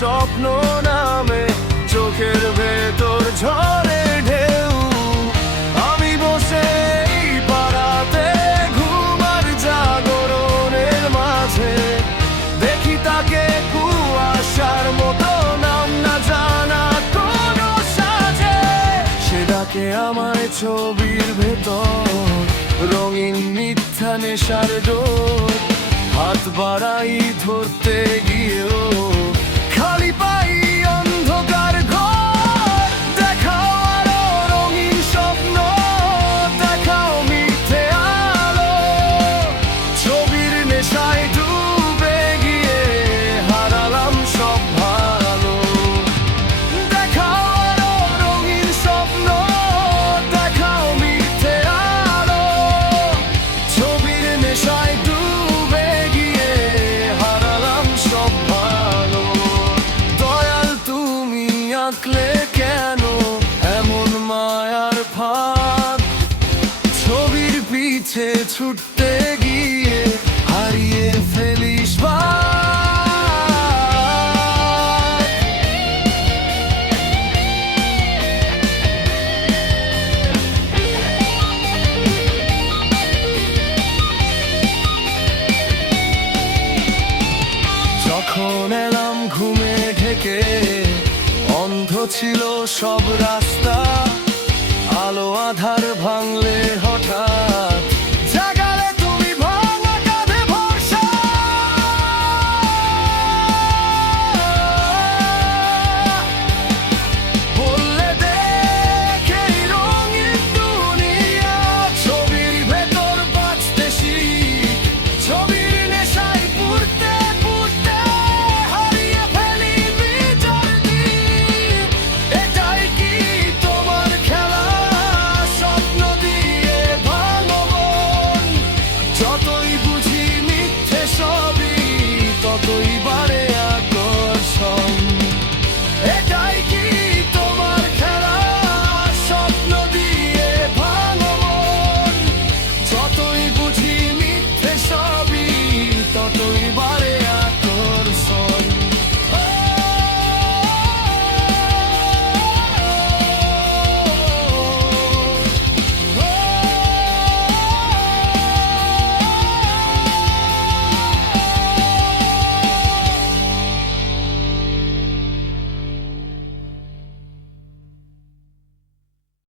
স্বপ্ন নামে চোখের ভেতর ঝড়ে ঢেউ। আমি বসে এই পাড়াতে ঘুমার জাগরণের মাঝে দেখি তাকে কুয়াশার মতো নাম না জানা কোনো সাজে। সে ডাকে আমায় ছবির ভেতর রঙিন মিথ্যা নেশার ডোর। হাত বাড়াই ধরতে গিয়েও খালি পাই অন্ধকার ঘর। দেখাও আরো রঙিন স্বপ্ন, দেখাও মিথ্যে আলো। ছবির নেশায় ডুবে গিয়ে হারালাম সব ভালো। দেখাও আরো রঙিন স্বপ্ন, দেখাও মিথ্যে আলো। ছবির নেশায় ডুবে গিয়ে হারালাম সব ভালো। দয়াল তুমি আঁকলে কেন এমন মায়ার ফাঁদ? ছবির পিছে ছুটতে গিয়ে হারিয়ে ফেলিস বাদ। যখন এলাম ঘুমে ঢেকে অন্ধ ছিল সব রাস্তা। আলো আধার ভাঙলে হঠাৎ